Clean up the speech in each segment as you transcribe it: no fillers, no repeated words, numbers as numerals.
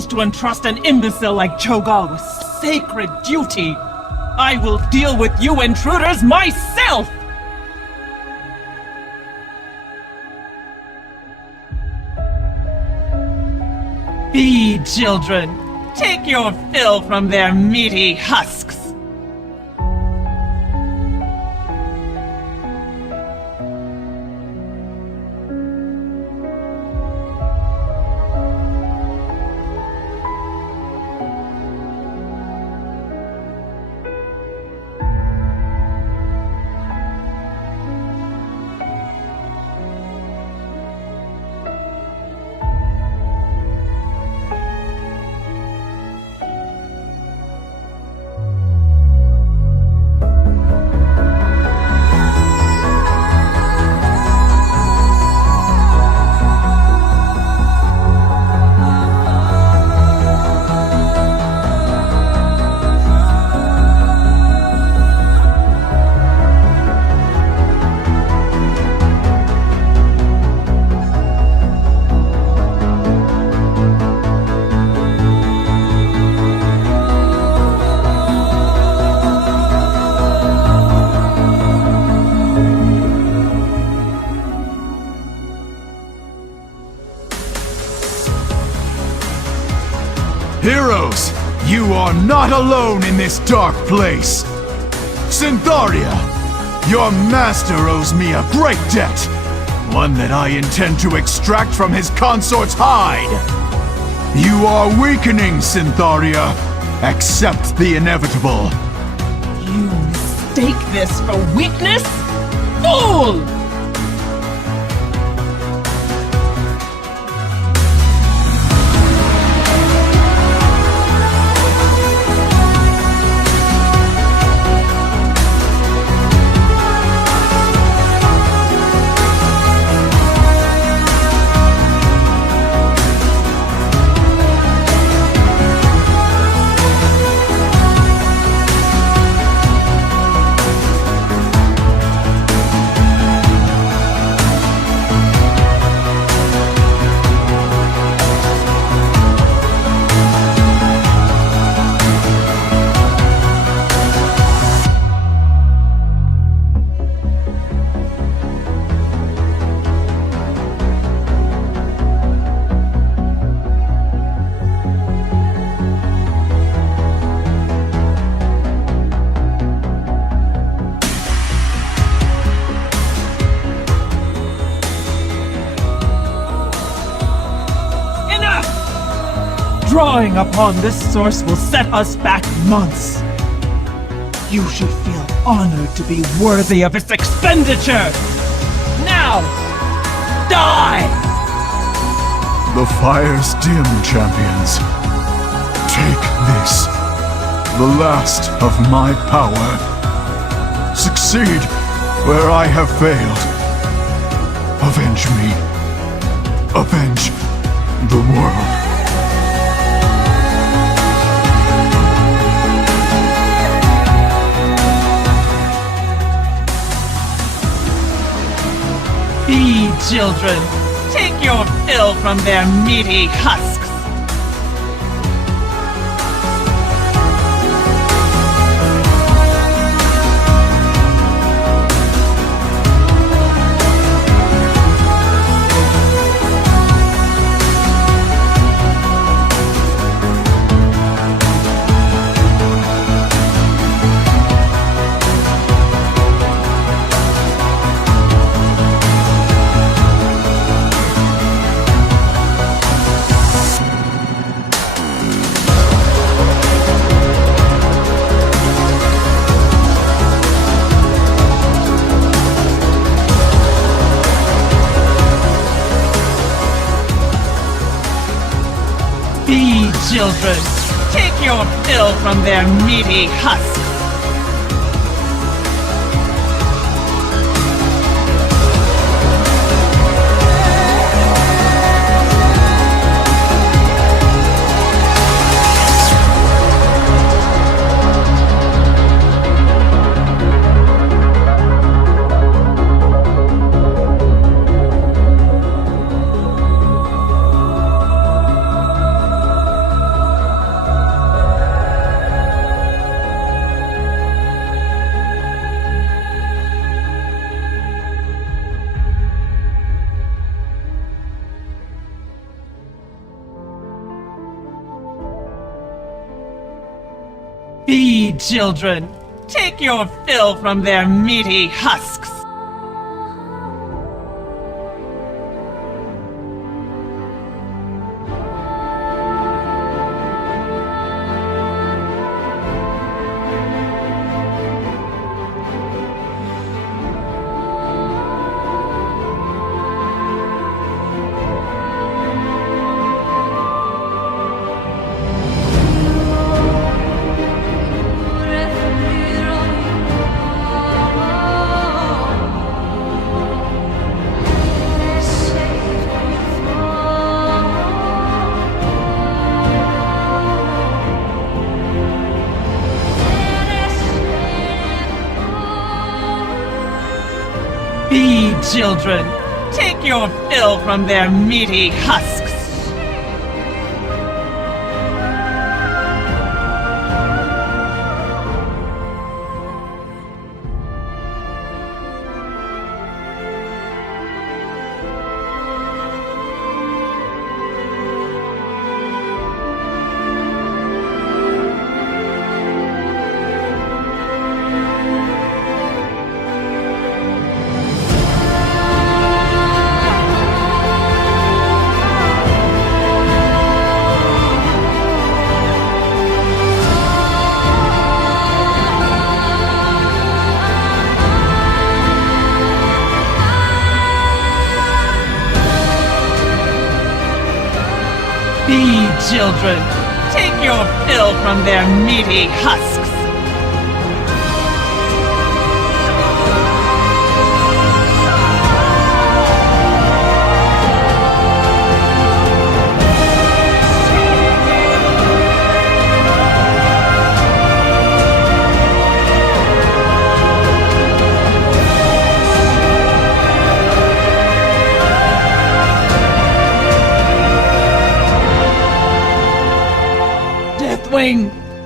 refuse to entrust an imbecile like Cho'Gall with sacred duty. I will deal with you intruders myself! Feed children. Take your fill from their meaty husks. Heroes, you are not alone in this dark place. Syntharia, your master owes me a great debt. One that I intend to extract from his consort's hide. You are weakening, Syntharia. Accept the inevitable. You mistake this for weakness? Fool! Drawing upon this source will set us back months. You should feel honored to be worthy of its expenditure. Now, die! The fire's dim, champions. Take this, the last of my power. Succeed where I have failed. Avenge me. Avenge the world. Feed children. Take your fill from their meaty husks. Children, take your fill from their meaty husks. Feed children. Take your fill from their meaty husks. Feed children. Take your fill from their meaty husks. Feed children. Take your fill from their meaty husks.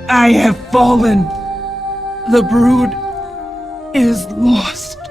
I have fallen. The brood is lost.